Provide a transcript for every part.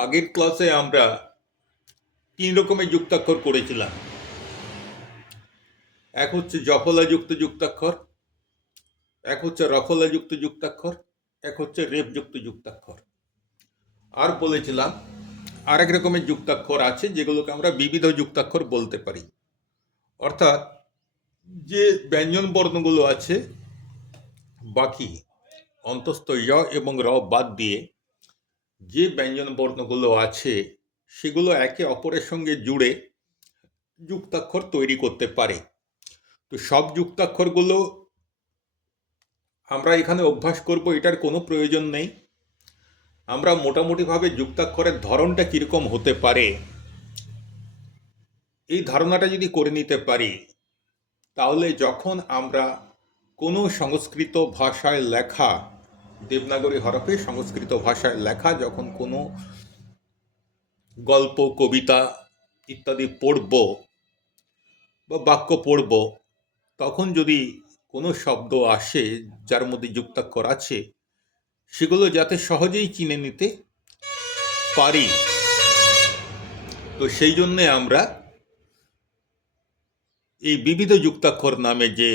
আগের ক্লাসে আমরা তিন রকমের যুক্তাক্ষর করেছিলাম। এক হচ্ছে জফলাযুক্ত যুক্তাক্ষর, এক হচ্ছে রফলাযুক্ত যুক্তাক্ষর, এক হচ্ছে রেপযুক্ত যুক্তাক্ষর। আর বলেছিলাম আরেক রকমের যুক্তাক্ষর আছে যেগুলোকে আমরা বিবিধ যুক্তাক্ষর বলতে পারি। অর্থাৎ যে ব্যঞ্জন বর্ণগুলো আছে, বাকি, অন্তস্থ য় এবং র বাদ দিয়ে যে ব্যঞ্জন বর্ণগুলো আছে, সেগুলো একে অপরের সঙ্গে জুড়ে যুক্তাক্ষর তৈরি করতে পারে। তো সব যুক্তাক্ষরগুলো আমরা এখানে অভ্যাস করব, এটার কোনো প্রয়োজন নেই। আমরা মোটামুটিভাবে যুক্তাক্ষরের ধরনটা কীরকম হতে পারে, এই ধারণাটা যদি করে নিতে পারি, তাহলে যখন আমরা কোনো সংস্কৃত ভাষায় লেখা দেবনাগরী হরফে সংস্কৃত ভাষায় লেখা যখন কোনো গল্প, কবিতা ইত্যাদি পড়ব বা বাক্য পড়ব, তখন যদি কোনো শব্দ আসে যার মধ্যে যুক্তাক্ষর আছে, সেগুলো যাতে সহজেই চিনে নিতে পারি। তো সেই জন্যে আমরা এই বিবিধ যুক্তাক্ষর নামে যে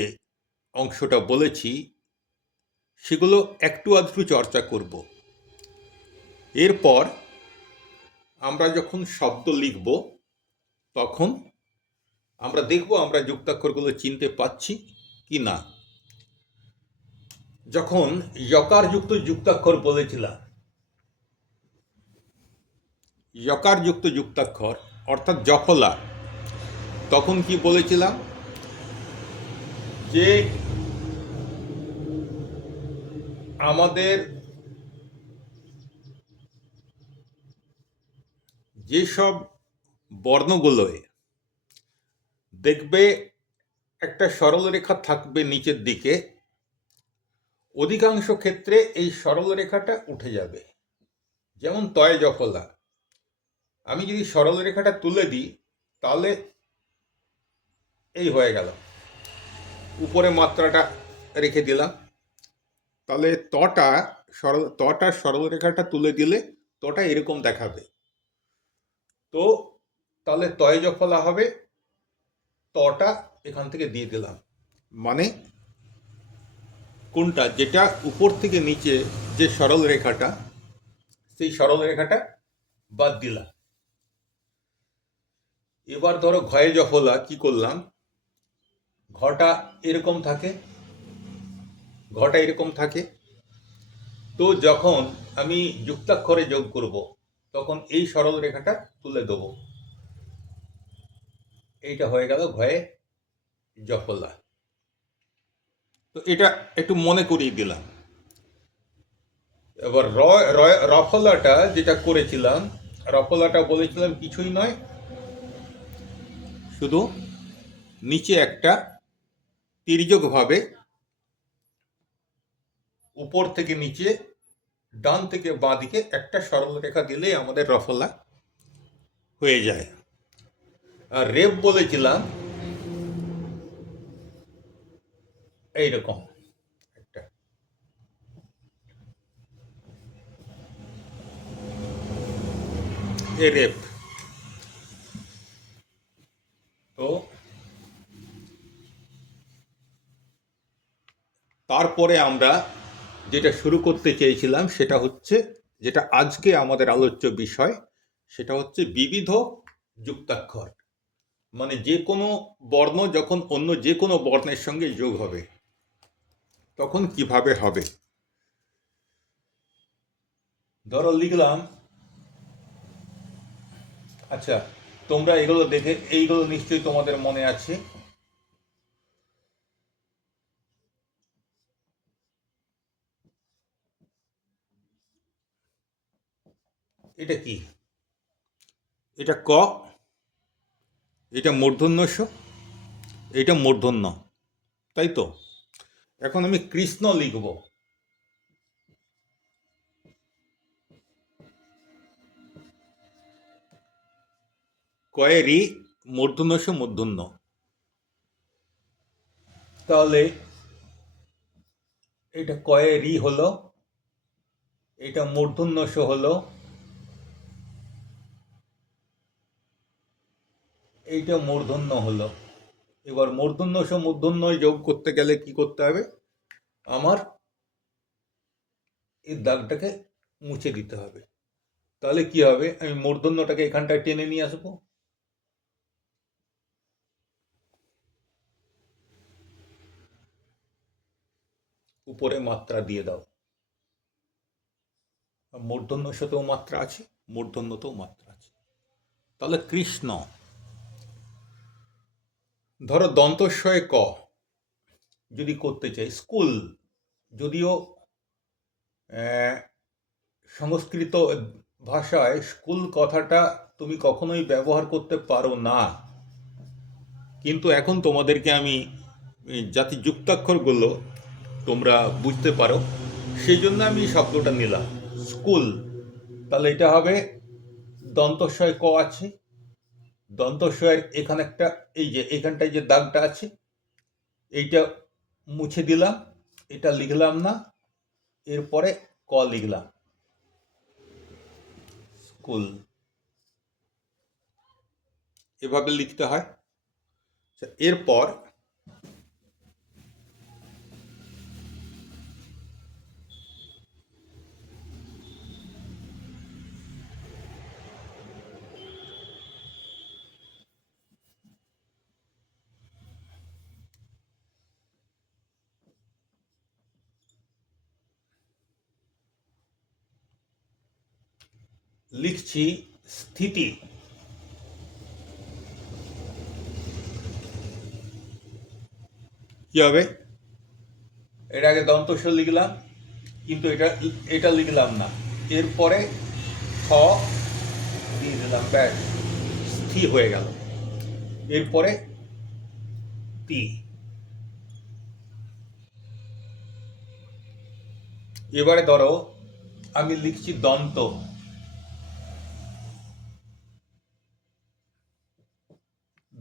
অংশটা বলেছি সেগুলো একটু আধটু চর্চা করব। এরপর আমরা যখন শব্দ লিখব, তখন আমরা দেখব আমরা যুক্তাক্ষরগুলো চিনতে পাচ্ছি কি না। যখন যকারযুক্ত যুক্তাক্ষর বলেছিলাম যকারযুক্ত যুক্তাক্ষর অর্থাৎ জফলা তখন কি বলেছিলাম? যে আমাদের যেসব বর্ণগুলোয় দেখবে একটা সরলরেখা থাকবে নিচের দিকে, অধিকাংশ ক্ষেত্রে এই সরলরেখাটা উঠে যাবে। যেমন তয় জফলা। আমি যদি সরলরেখাটা তুলে দিই, তাহলে এই হয়ে গেল। উপরে মাত্রাটা রেখে দিলাম। তাহলে তটা সরল তটা সরলরেখাটা তুলে দিলে তটা এরকম দেখাবে। তো তাহলে তয় জফলা হবে, তটা এখান থেকে দিয়ে দিলাম। মানে কোনটা? যেটা উপর থেকে নিচে যে সরল রেখাটা সেই সরল রেখাটা বাদ দিলাম। এবার ধরো ঘয়ে জফলা কি করলাম? ঘটা এরকম থাকে ঘটা এরকম থাকে। তো যখন আমি যুক্তাক্ষরে যোগ করব, তখন এই সরল রেখাটা তুলে দেব। এইটা হয়ে গেল ভয়ে জফলা। তো এটা একটু মনে করিয়ে দিলাম। এবার রফলাটা যেটা করেছিলাম, রফলাটা বলেছিলাম কিছুই নয়। শুধু নিচে একটা তির্যকভাবে উপর থেকে নিচে, ডান থেকে বাঁ দিকে একটা সরল রেখা দিলেই আমাদের রফলা হয়ে যায়। আর রেপ বলেছিলাম, এইরকম এ রেপ তো তারপরে আমরা যেটা শুরু করতে চেয়েছিলাম সেটা হচ্ছে, যেটা আজকে আমাদের আলোচ্য বিষয়, সেটা হচ্ছে বিবিধ যুক্তাক্ষর। মানে যে কোনো বর্ণ যখন অন্য যে কোনো বর্ণের সঙ্গে যোগ হবে, তখন কীভাবে হবে? ধরো লিখলাম আচ্ছা তোমরা এগুলো দেখে, এইগুলো নিশ্চয়ই তোমাদের মনে আছে। এটা কি? এটা ক, এটা মূর্ধন্যস্য, এটা মূর্ধন্য, তাই তো? এখন আমি কৃষ্ণ লিখব। কয়েরই মূর্ধন্যস্য, মূর্ধন্য। তাহলে এটা কয়ে রি হলো, এটা মূর্ধন্যস্য হলো এইটা মূর্ধন্য হলো। এবার মূর্ধন্য সহ মূর্ধন্য যোগ করতে গেলে কি করতে হবে? আমার এই দাগটাকে মুছে দিতে হবে। তাহলে কি হবে? আমি মূর্ধন্যটাকে এখানটায় টেনে নিয়ে আসব। উপরে মাত্রা দিয়ে দাও। মূর্ধন্য সাথেও মাত্রা আছে, মূর্ধন্যতেও মাত্রা আছে। তাহলে কৃষ্ণ ধরো দন্তস্বয়ে ক। যদি করতে চাই, স্কুল। যদিও সংস্কৃত ভাষায় স্কুল কথাটা তুমি কখনোই ব্যবহার করতে পারো না। কিন্তু এখন তোমাদেরকে আমি জাতি যুক্তাক্ষরগুলো তোমরা বুঝতে পারো। সেই জন্য আমি শব্দটা নিলাম, স্কুল। তাহলে এটা হবে, দন্তস্বয় ক আছে দন্তস্বয়ের এখানে একটা এই যে এখানটায় যে দাগটা আছে এইটা মুছে দিলাম এটা লিখলাম না এরপরে ক লিখলাম? স্কুল। এভাবে লিখতে হয়। আচ্ছা, এরপর লিখছি স্থিতি। কি হবে? এটা আগে দন্তস্ব লিখলাম কিন্তু এটা এটা লিখলাম না। এরপরে ছ দিয়ে দিলাম ব্যাস স্থি হয়ে গেল। এরপরে তি। এবারে ধরো আমি লিখছি দন্ত।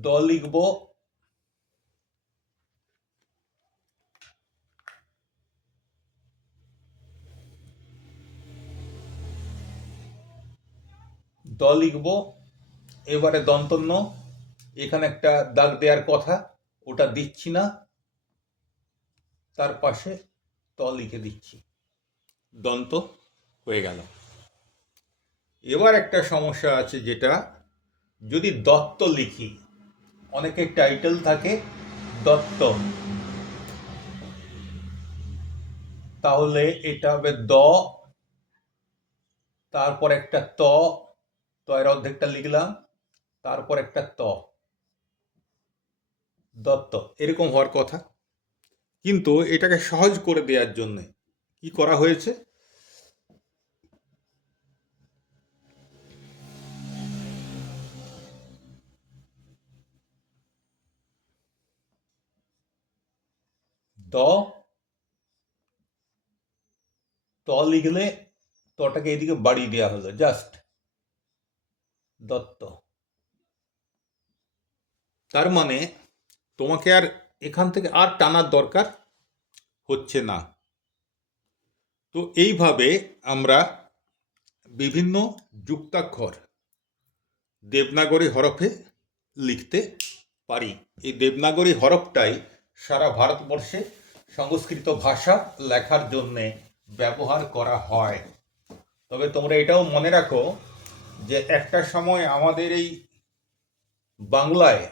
দ লিখব। দ লিখব। এবারে দন্তন্য। এখানে একটা দাগ দেওয়ার কথা, ওটা দিচ্ছি না। তার পাশে ত লিখে দিচ্ছি। দন্ত হয়ে গেল। এবার একটা সমস্যা আছে যেটা, যদি দত্ত লিখি অনেকের টাইটেল থাকে দত্ত। তাহলে এটা হবে দ, তারপর একটা ত ত এর অর্ধেকটা লিখলাম, তারপর একটা ত। দত্ত, এরকম হওয়ার কথা। কিন্তু এটাকে সহজ করে দেওয়ার জন্য কি করা হয়েছে? দ ত লিখলে তটাকে এদিকে বাড়িয়ে দেওয়া হলো জাস্ট দত্ত। তার মানে তোমাকে আর এখান থেকে আর টানার দরকার হচ্ছে না। তো এইভাবে আমরা বিভিন্ন যুক্তাক্ষর দেবনাগরী হরফে লিখতে পারি। এই দেবনাগরী হরফটাই সারা ভারতবর্ষে সংস্কৃত ভাষা লেখার জন্যে ব্যবহার করা হয়। তবে তোমরা এটাও মনে রাখো যে একটা সময় আমাদের এই বাংলায়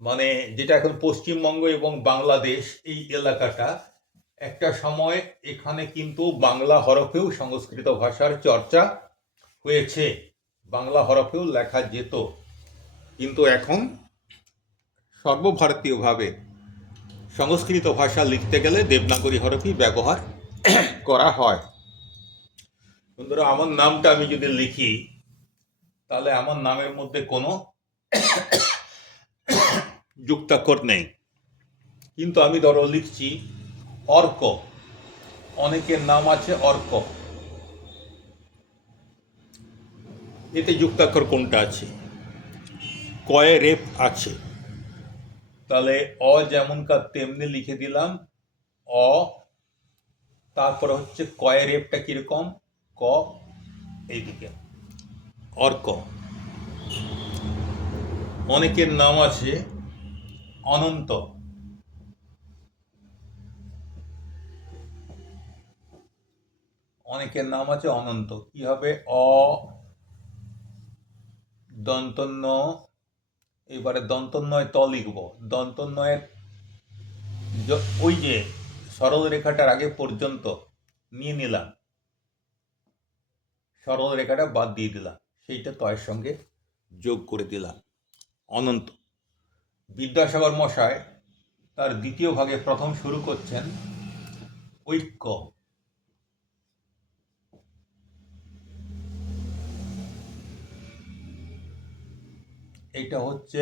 মানে যেটা এখন পশ্চিমবঙ্গ এবং বাংলাদেশ এই এলাকাটা, একটা সময় এখানে কিন্তু বাংলা হরফেও সংস্কৃত ভাষার চর্চা হয়েছে। বাংলা হরফেও লেখা যেত। কিন্তু এখন সর্বভারতীয়ভাবে সংস্কৃত ভাষা লিখতে গেলে দেবনাগরী হরফই ব্যবহার করা হয়। বন্ধুরা আমার নামটা আমি যদি লিখি, তাহলে আমার নামের মধ্যে কোনো যুক্তাক্ষর নেই। কিন্তু আমি ধরো লিখছি অর্ক। অনেকের নাম আছে অর্ক। এতে যুক্তাক্ষর কোনটা আছে? কয়ে রেপ আছে। তাহলে অ যেমনকার তেমনি লিখে দিলাম। অ, তারপর হচ্ছে কয়ে রেপটা কীরকম? ক, এইদিকে। অর্ক অনেকের নাম আছে অনন্ত। অনেকের নাম আছে অনন্ত। কি হবে? অ, দন্তন্য এবারে দন্তন্বয় ত লিখব। দন্তন্বয়ের য- ওই যে সরল রেখাটার আগে পর্যন্ত নিয়ে নিলাম। সরল রেখাটা বাদ দিয়ে দিলাম। সেইটা তয়ের সঙ্গে যোগ করে দিলাম। অনন্ত। বিদ্যাসাগর মশায় তার দ্বিতীয় ভাগে প্রথম শুরু করছেন ঐক্য। এটা হচ্ছে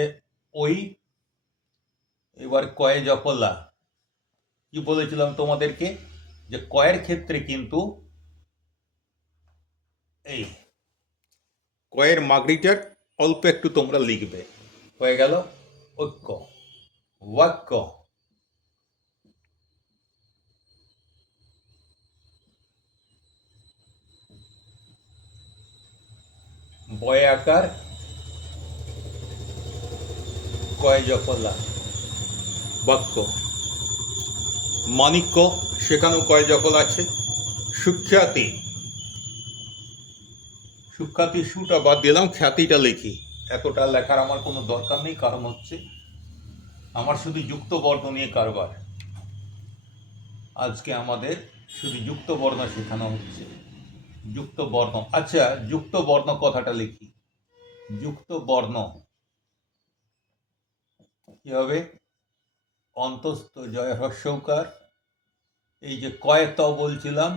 ওই, এবার কয়ে জপলা কি বলেছিলাম তোমাদেরকে? যে কয়ের ক্ষেত্রে কিন্তু এই, কয়ের মাগরিটার অল্প একটু তোমরা লিখবে। হয়ে গেল ঐক্য। বাক্য বয় আকার কয় জফলা বাক্য। মানিক্য সেখানেও কয় জফল আছে। সুখ্যাতি। সুখ্যাতি সুটা বাদ দিলাম খ্যাতিটা লিখি। এতটা লেখার আমার কোনো দরকার নেই কারণ হচ্ছে আমার শুধু যুক্ত বর্ণ নিয়ে কারবার। আজকে আমাদের শুধু যুক্ত বর্ণ শেখানো হচ্ছে। যুক্ত বর্ণ আচ্ছা যুক্ত বর্ণ কথাটা লিখি। যুক্ত বর্ণ কি হবে? অন্তস্থ জয় হর্ষৌকার এই যে কয় ত বলছিলাম,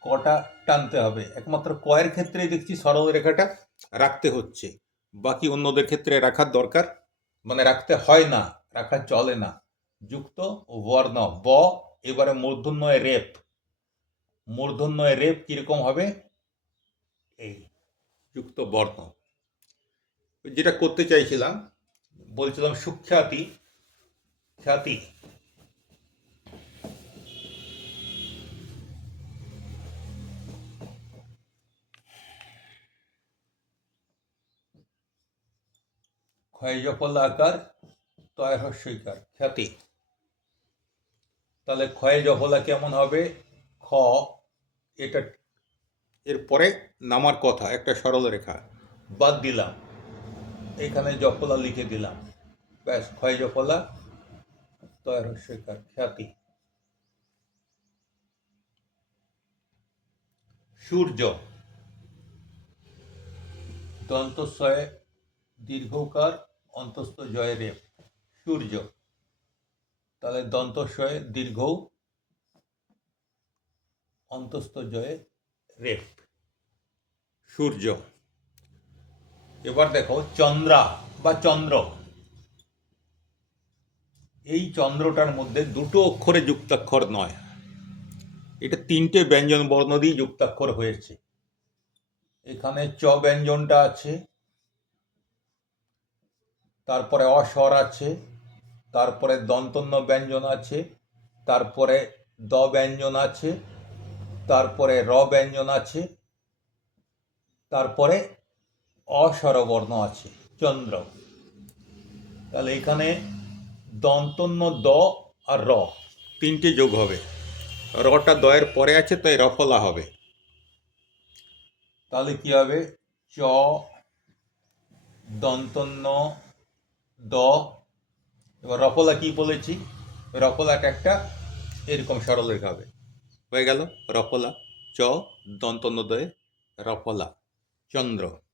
কটা টানতে হবে। একমাত্র কয়ের ক্ষেত্রে দেখছি সরল রেখাটা রাখতে হচ্ছে। বাকি অন্যদের ক্ষেত্রে রাখার দরকার মানে রাখতে হয় না, রাখা চলে না। যুক্ত বর্ণ, ব, এবারে মূর্ধন্যয় রেপ। মূর্ধন্যয় রেপ কীরকম হবে? এই, যুক্ত বর্ণ। যেটা করতে চাইছিলাম বলছিলাম সুখ্যাতি, খ্যাতি। ক্ষয় জফল আকার তয় হস্যইকার খ্যাতি। তাহলে ক্ষয় জফলা কেমন হবে? খ, এটা এরপরে নামার কথা, একটা সরল রেখা বাদ দিলাম। এখানে জফলা লিখে দিলাম। ব্যাস, ক্ষয় জফলা তয় হস্যইকার খ্যাতি। সূর্য। দন্তস্বয়ে দীর্ঘকার, অন্তস্থ জয় রেপ। সূর্য। তাহলে দন্তস্বয়ে দীর্ঘ, অন্তস্থ জয়ে রেপ। সূর্য। এবার দেখো চন্দ্রা বা চন্দ্র। এই চন্দ্রটার মধ্যে দুটো অক্ষরে যুক্তাক্ষর নয়। এটা তিনটে ব্যঞ্জন বর্ণ দিয়ে যুক্তাক্ষর হয়েছে। এখানে চ ব্যঞ্জনটা আছে, তারপরে অস্বর আছে, তারপরে দন্তন্য ব্যঞ্জন আছে, তারপরে দ ব্যঞ্জন আছে, তারপরে র ব্যঞ্জন আছে, তারপরে অস্বরবর্ণ আছে, চন্দ্র। তাহলে এখানে দন্তন্য দ আর র, তিনটে যোগ হবে। রটা দয়ের পরে আছে, তাই রফলা হবে। তাহলে কি হবে? চ, দন্তন্য দ। এবার রফলা কি বলেছি? রফলাটা একটা এরকম সরল রেখা হবে। হয়ে গেল রফলা চ, দন্তন্য দয়ে রফলা চন্দ্র।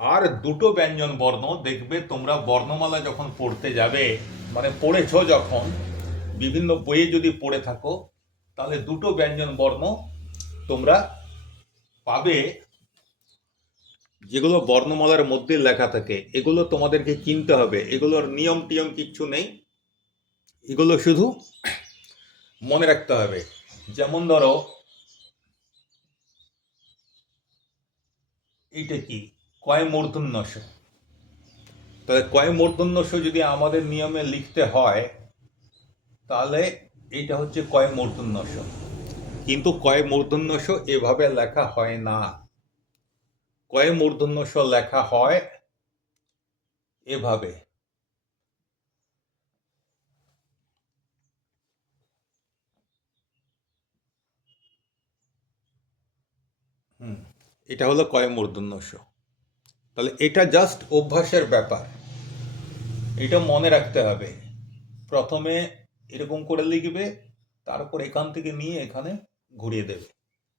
আর দুটো ব্যঞ্জন বর্ণ দেখবে তোমরা বর্ণমালা যখন পড়তে যাবে মানে পড়েছ যখন, বিভিন্ন বইয়ে যদি পড়ে থাকো, তাহলে দুটো ব্যঞ্জন বর্ণ তোমরা পাবে। যেগুলো বর্ণমালার মধ্যে লেখা থাকে, এগুলো তোমাদেরকে কিনতে হবে। এগুলোর নিয়ম টিয়ম কিচ্ছু নেই। এগুলো শুধু মনে রাখতে হবে। যেমন ধরো, এইটা কি? কয় মূর্ধন্যস তাহলে কয় মূর্ধন্যস যদি আমাদের নিয়মে লিখতে হয়, তাহলে এটা হচ্ছে কয় মূর্ধন্যস কিন্তু কয় মূর্ধন্যস এভাবে লেখা হয় না। কয় মূর্ধন্যস লেখা হয় এভাবে। হুম, এটা হলো কয় মূর্ধন্য স তাহলে এটা জাস্ট অভ্যাসের ব্যাপার। এটা মনে রাখতে হবে। প্রথমে এরকম করে লিখবে, তারপর এখান থেকে নিয়ে এখানে ঘুরিয়ে দেবে।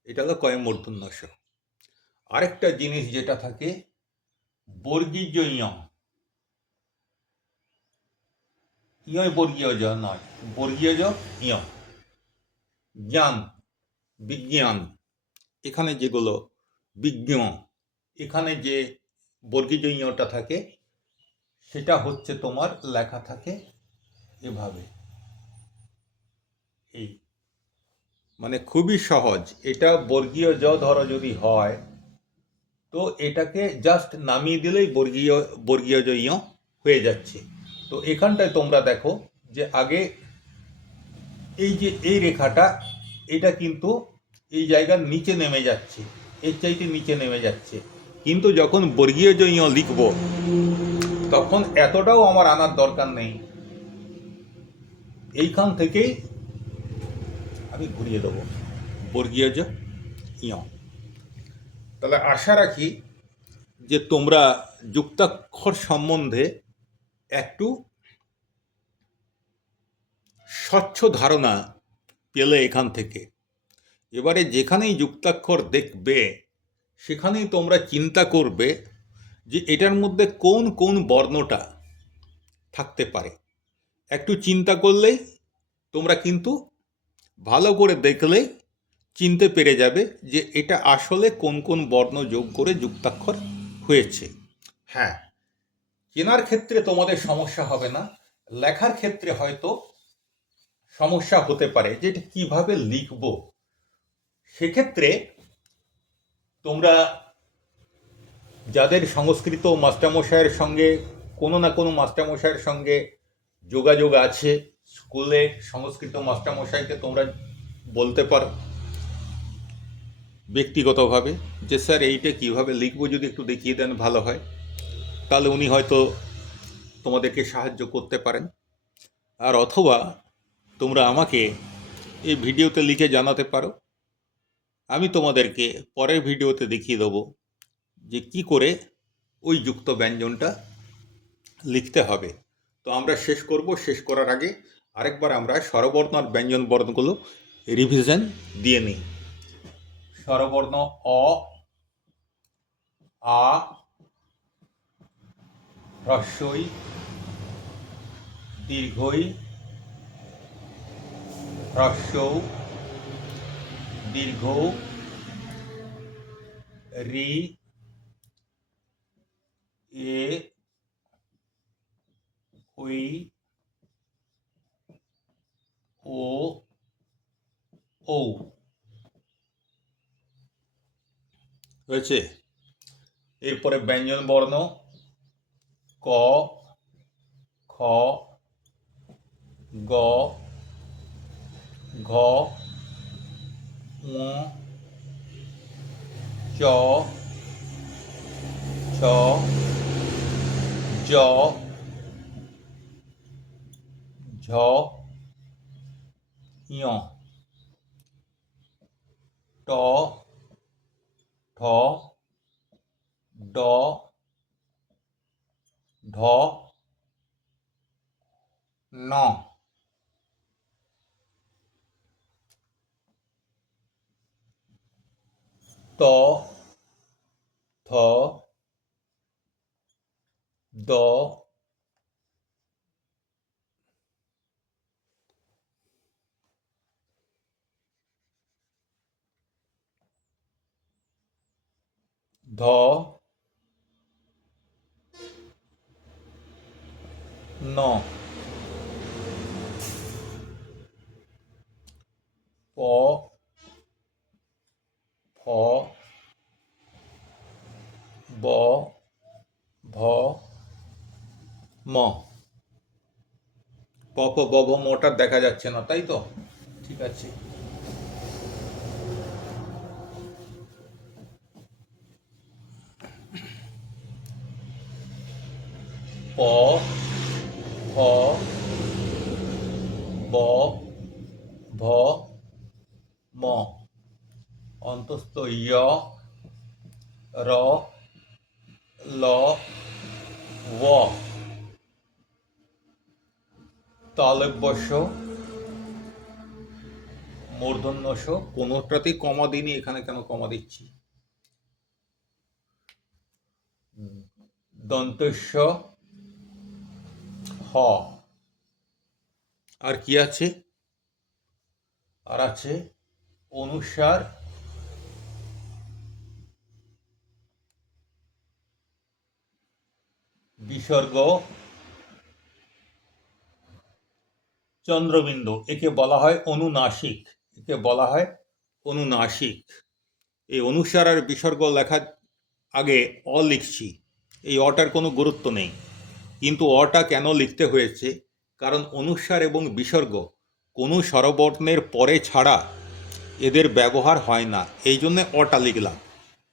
এটা হলো কয় মূর্ধন্য আরেকটা জিনিস যেটা থাকে বর্গীজ ইয় ইয় বর্গীয় জ নয় বর্গীয় জ ইয় জ্ঞান, বিজ্ঞান। এখানে যেগুলো বিজ্ঞ এখানে যে বর্গীজ ইয়টা থাকে, সেটা হচ্ছে তোমার লেখা থাকে এভাবে। এই। মানে খুবই সহজ। এটা বর্গীয় জ ধরো যদি হয়, তো এটাকে জাস্ট নামিয়ে দিলেই বর্গীয় বর্গীয় জ ইয় হয়ে যাচ্ছে। তো এখানটায় তোমরা দেখো যে আগে এই যে এই রেখাটা, এটা কিন্তু এই জায়গার নিচে নেমে যাচ্ছে, এর চাইতে নিচে নেমে যাচ্ছে। কিন্তু যখন বর্গীয় জ লিখব, তখন এতটাও আমার আনার দরকার নেই। এইখান থেকেই আমি ঘুরিয়ে দেবো। বর্গীয় জ, ইয়। তাহলে আশা রাখি যে তোমরা যুক্তাক্ষর সম্বন্ধে একটু স্বচ্ছ ধারণা পেলে এখান থেকে। এবারে যেখানেই যুক্তাক্ষর দেখবে সেখানেই তোমরা চিন্তা করবে যে এটার মধ্যে কোন কোন বর্ণটা থাকতে পারে। একটু চিন্তা করলেই তোমরা কিন্তু ভালো করে দেখলেই চিনতে পেরে যাবে যে এটা আসলে কোন কোন বর্ণ যোগ করে যুক্তাক্ষর হয়েছে। হ্যাঁ চেনার ক্ষেত্রে তোমাদের সমস্যা হবে না, লেখার ক্ষেত্রে হয়তো সমস্যা হতে পারে যে এটা কীভাবে লিখব। সেক্ষেত্রে তোমরা যাদের সংস্কৃত মাস্টারমশাইয়ের সঙ্গে, কোনো না কোনো মাস্টারমশাইয়ের সঙ্গে যোগাযোগ আছে, স্কুলে সংস্কৃত মাস্টারমশাইকে তোমরা বলতে পারো ব্যক্তিগতভাবে যে, স্যার, এইটা কীভাবে লিখব যদি একটু দেখিয়ে দেন, ভালো হয়। তাহলে উনি হয়তো তোমাদেরকে সাহায্য করতে পারেন। আর অথবা তোমরা আমাকে এই ভিডিওতে লিখে জানাতে পারো। আমি তোমাদেরকে পরের ভিডিওতে দেখিয়ে দেবো যে কি করে ওই যুক্ত ব্যঞ্জনটা লিখতে হবে। তো আমরা শেষ করব, শেষ করার আগে আরেকবার আমরা স্বরবর্ণ আর ব্যঞ্জন বর্ণগুলো রিভিশন দিয়ে নিই। স্বরবর্ণ অ, আ হ্রস্বই দীর্ঘই হ্রস্ব দীর্ঘ রি এ ওই ও ও হয়েছে? এরপরে ব্যঞ্জন বর্ণ ক খ গ ঘ চ ছ জ ঝ ঞ ট ঠ ড ঢ ন ত থ দ ধ ন প ফ ব, ভ, ম। প ব ভ মটা দেখা যাচ্ছে না, তাই তো? ঠিক আছে। প, ভ ব ভ ম অন্তস্থ য় র ল ও। তালব্যস্য মূর্ধন্যস কোনোটাতেই কমা দিইনি এখানে কেন কমা দিচ্ছি? দন্তস্য হ। আর কি আছে? আর আছে অনুসার বিসর্গ চন্দ্রবিন্দু, একে বলা হয় অনুনাসিক, একে বলা হয় অনুনাসিক। এই অনুসার আর বিসর্গ লেখার আগে অ লিখছি, এই অটার কোনো গুরুত্ব নেই। কিন্তু অটা কেন লিখতে হয়েছে? কারণ অনুসার এবং বিসর্গ কোনো স্বরবর্ণের পরে ছাড়া এদের ব্যবহার হয় না, এই জন্যে অটা লিখলাম।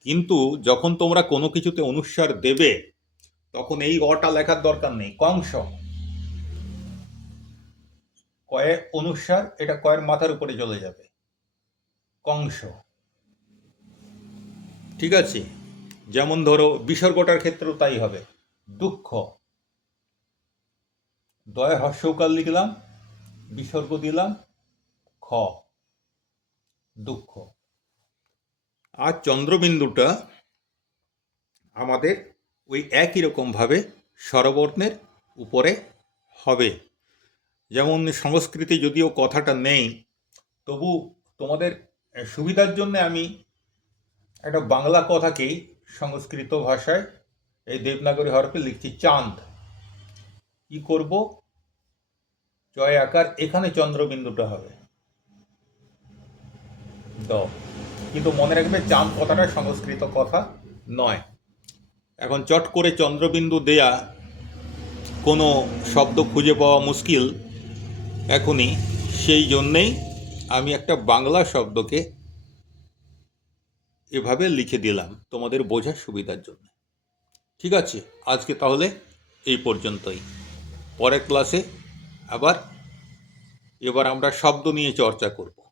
কিন্তু যখন তোমরা কোনো কিছুতে অনুসার দেবে তখন এই অটা লেখার দরকার নেই, কংস। কয়ে অনুসার এটা কয়ের মাথার উপরে চলে যাবে। কংস। ঠিক আছে, যেমন ধরো বিসর্গটার ক্ষেত্রেও তাই হবে। দুঃখ। দয় হর্ষকাল লিখলাম, বিসর্গ দিলাম, খ। দুঃখ। আর চন্দ্রবিন্দুটা আমাদের ওই একই রকমভাবে স্বরবর্ণের উপরে হবে। যেমন সংস্কৃতে যদিও কথাটা নেই, তবু তোমাদের সুবিধার জন্য আমি একটা বাংলা কথাকেই সংস্কৃত ভাষায় এই দেবনাগরী হরফে লিখছি, চাঁদ। কি করব? জয় আকার, এখানে চন্দ্রবিন্দুটা হবে। কিন্তু মনে রাখবে, চাঁদ কথাটা সংস্কৃত কথা নয়। এখন চট করে চন্দ্রবিন্দু দেয়া কোনো শব্দ খুঁজে পাওয়া মুশকিল এখনই। সেই জন্যেই আমি একটা বাংলা শব্দকে এভাবে লিখে দিলাম তোমাদের বোঝার সুবিধার জন্য। ঠিক আছে, আজকে তাহলে এই পর্যন্তই। পরের ক্লাসে আবার এবার আমরা শব্দ নিয়ে চর্চা করব।